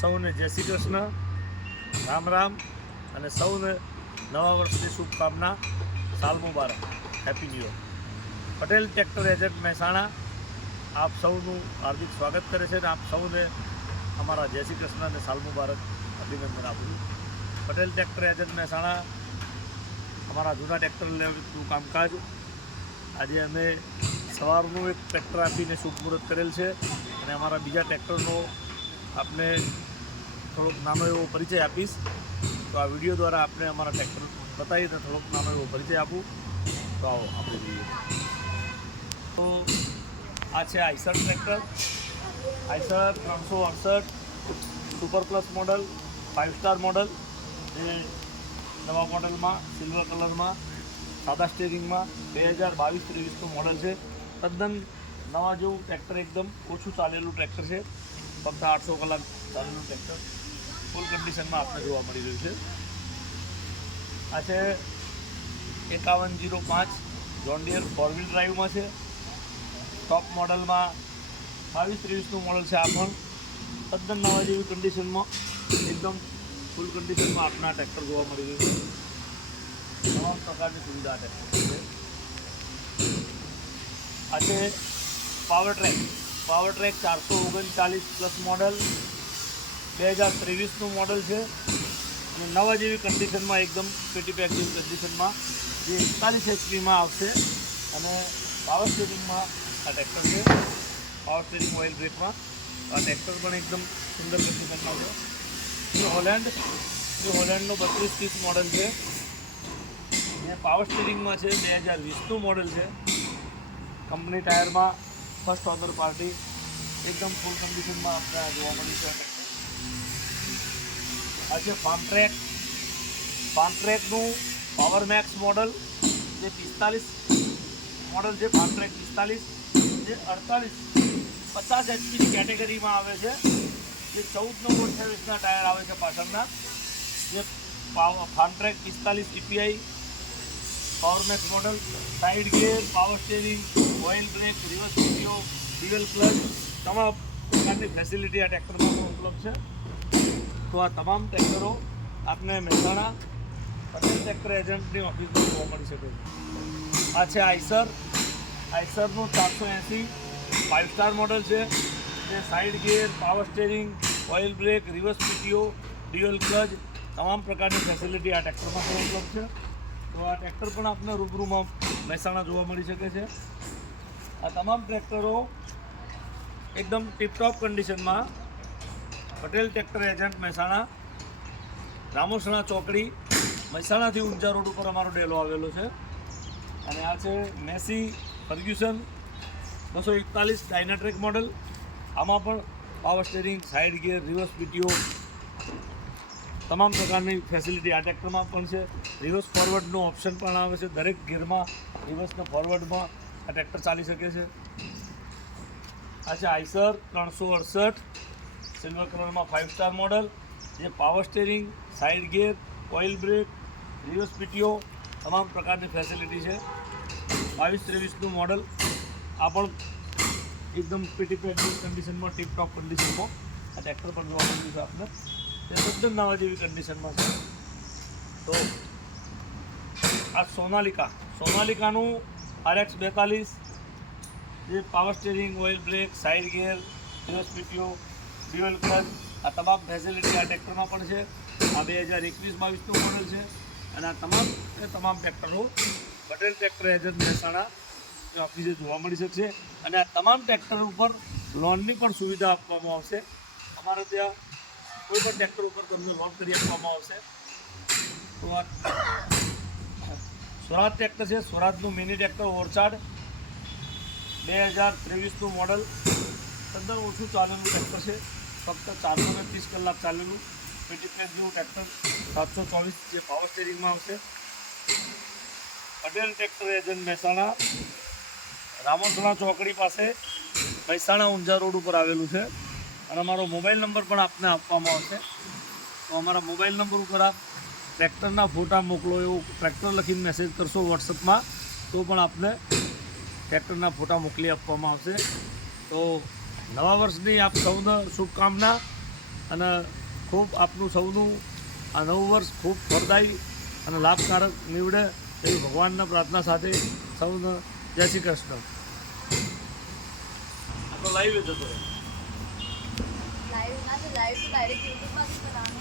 સૌને જય શ્રી કૃષ્ણ, રામ રામ અને સૌને નવા વર્ષની શુભકામના. સાલ મુબારક, happy new year. Patel tractor agent Mehsana આપ સૌનું હાર્દિક સ્વાગત કરે છે અને આપ સૌને અમારા જય શ્રી કૃષ્ણ અને સાલ મુબારક અભિનંદન આપું છું. પટેલ ટ્રેક્ટર એજન્ટ મહેસાણા અમારા જૂના ટ્રેક્ટર લેવાનું કામકાજ આજે અમે સવારનું એક ટ્રેક્ટર આપીને શુભ મુહૂર્ત કરેલ છે અને અમારા બીજા ટ્રેક્ટરનો આપને થોડોક નાનો એવો પરિચય આપીશ. તો આ વિડીયો દ્વારા આપણે અમારા ટ્રેક્ટર બતાવીને થોડોક નાનો એવો પરિચય આપું. તો આવો આપણે જોઈએ. તો આ છે Eicher tractor, Eicher 368 super plus model, 5 star model, જે નવા મોડલમાં સિલ્વર કલરમાં સાદા સ્ટેરિંગમાં 2022-23નું મોડલ છે. તદ્દન નવા જેવું ટ્રેક્ટર, એકદમ ઓછું ચાલેલું ટ્રેક્ટર છે. ફક્ત 800 કલાક ચાલેલું ટ્રેક્ટર ફૂલ કન્ડિશનમાં આપણે જોવા મળી રહ્યું છે. આ છે 5105 જોન ડીયર 4 વ્હીલ ડ્રાઈવમાં છે. ટોપ મોડલમાં 22-23નું મોડલ છે. આ પણ તદ્દન નવા જેવી કન્ડિશનમાં, એકદમ ફૂલ કન્ડિશનમાં આપણા ટ્રેક્ટર જોવા મળી રહ્યું છે. તમામ પ્રકારની સુવિધા ટ્રેક્ટર છે. આ છે પાવર ટ્રેક 439 પ્લસ મોડલ, 2023નું મોડલ છે અને નવા જેવી કન્ડિશનમાં, એકદમ પેટી પેક જેવી કન્ડિશનમાં, જે 41 HP આવશે અને પાવર સ્ટીરિંગમાં આ ટ્રેક્ટર છે. પાવર સ્ટીરિંગ ઓઇલ બ્રેકમાં આ ટ્રેક્ટર પણ એકદમ સુંદર કન્ડિશનમાં છે. હોલેન્ડનો 3230 મોડલ છે. એ પાવર સ્ટીરિંગમાં છે. 2020નું મોડલ છે. કંપની ટાયરમાં ફર્સ્ટ ઓનર પાર્ટી, એકદમ ફૂલ કન્ડિશનમાં આપણે જોવા મળી છે. આ છે ફાર્મટ્રેકનું પાવર મેક્સ મોડલ, જે 45 મોડલ છે. ફાર્મટ્રેક 45 જે 50 HPની કેટેગરીમાં આવે છે. જે 14 નંબર 28ના ટાયર આવે છે પાછળના. જે Farmtrac 45 EPI power max model, side gear, power steering, oil brake, reverse PTO, dual clutch, તમામ પ્રકારની ફેસિલિટી આ ટ્રેક્ટરમાં પણ ઉપલબ્ધ છે. તો આ તમામ ટ્રેક્ટરો આપને મહેસાણા પટેલ ટ્રેક્ટર એજન્ટની ઓફિસમાં જોવા મળી શકે છે. આ છે આઈસરનું 480 5 સ્ટાર મોડલ છે. જે side gear, power steering, oil brake, reverse PTO, dual clutch, તમામ પ્રકારની ફેસિલિટી આ ટ્રેક્ટરમાં પણ ઉપલબ્ધ છે. તો આ ટ્રેક્ટર પણ આપને રૂબરૂમાં મહેસાણા જોવા મળી શકે છે. આ તમામ ટ્રેક્ટરો એકદમ ટીપટોપ કન્ડિશનમાં પટેલ ટ્રેક્ટર એજન્ટ મહેસાણા, રામોસણા ચોકડી, મહેસાણાથી ઊંઝા રોડ ઉપર અમારો ડેલો આવેલો છે. અને આ છે મેસી ફર્ગ્યુસન 241 ડાયનાટ્રેક મોડલ. આમાં પણ power steering, side gear, reverse PTO, તમામ પ્રકારની ફેસિલિટી આ ટ્રેક્ટરમાં પણ છે. રિવર્સ ફોરવર્ડનો ઓપ્શન પણ આવે છે. દરેક ગિયરમાં રિવર્સના ફોરવર્ડમાં આ ટ્રેક્ટર ચાલી શકે છે. આ છે આઈસર 368 સિલ્વર કલરમાં 5 સ્ટાર મોડલ, જે power steering, side gear, oil brake, reverse PTO, તમામ પ્રકારની ફેસિલિટી છે. 22-23નું મોડલ. આ પણ એકદમ પેટી પેક કન્ડિશનમાં, ટીપટોપ કન્ડિશનમાં આ ટ્રેક્ટર પણ જોવા મળ્યું છે આપને. તે તદ્દન નવા જેવી કન્ડિશનમાં છે. તો આ સોનાલિકાનું RX 42, જે power steering, oil break, side gear, reverse PTO, dual clutch, આ તમામ ફેસિલિટી આ ટ્રેક્ટરમાં પણ છે. આ 2021-22નું મોડલ છે અને આ તમામ ટ્રેક્ટરો પટેલ ટ્રેક્ટર એજન્ટ મહેસાણા ઓફિસે જોવા મળી શકશે. અને આ તમામ ટ્રેક્ટર ઉપર લોનની પણ સુવિધા આપવામાં આવશે. અમારે ત્યાં કોઈ પણ ટ્રેક્ટર ઉપર તમને લોન કરી આપવામાં આવશે. તો આ સ્વરાજ ટ્રેક્ટર છે. સ્વરાજનું મિની ટ્રેક્ટર ઓરચાડ 2023નું મોડલ, તદ્દન ઓછું ચાલેલું ટ્રેક્ટર છે. ફક્ત 430 કલાક ચાલેલું પેટી પેક જેવું ટ્રેક્ટર, 724 જે પાવર સ્ટીરિંગમાં આવશે. પટેલ ટ્રેક્ટર એજન્ટ મહેસાણા, રામોસણા ચોકડી પાસે, મહેસાણા ઊંઝા રોડ ઉપર આવેલું છે. અને અમારો મોબાઈલ નંબર પણ આપને આપવામાં આવશે. તો અમારા મોબાઈલ નંબર ઉપર આપ ટ્રેક્ટરના ફોટા મોકલો એવું ટ્રેક્ટર લખીને મેસેજ કરશો વોટ્સઅપમાં, તો પણ આપને ટ્રેક્ટરના ફોટા મોકલી આપવામાં આવશે. તો નવા વર્ષની આપ સૌને શુભકામના. અને ખૂબ આપનું સૌનું આ નવું વર્ષ ખૂબ ફળદાયી અને લાભકારક નીવડે એવી ભગવાનના પ્રાર્થના સાથે સૌને જય શ્રી કૃષ્ણ. આ તો લાઈવ જ હતો. लाइव ना तो लाइव तो डायरेक्ट यूट्यूब में भी बनाना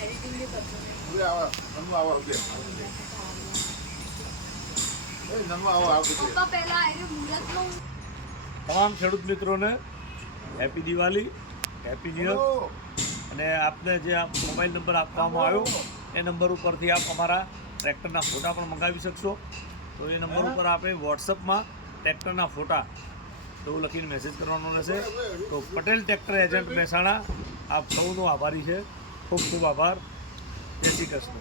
एडिटिंग भी करते हैं पप्पा पहला आए मुहूर्त लो તમામ ખેડૂત મિત્રોને happy Diwali, happy new year. અને આપને જે આ મોબાઈલ નંબર આપવામાં આવ્યો એ નંબર ઉપરથી આપ અમારા ટ્રેક્ટરના ફોટા પણ મંગાવી શકશો. તો એ નંબર ઉપર આપણે વોટ્સઅપમાં ટ્રેક્ટરના ફોટા એવું લખીને મેસેજ કરવાનો રહેશે. તો પટેલ ટ્રેક્ટર એજન્ટ મહેસાણા આપ સૌનો આભારી છે. ખૂબ ખૂબ આભાર. જય શ્રી કૃષ્ણ.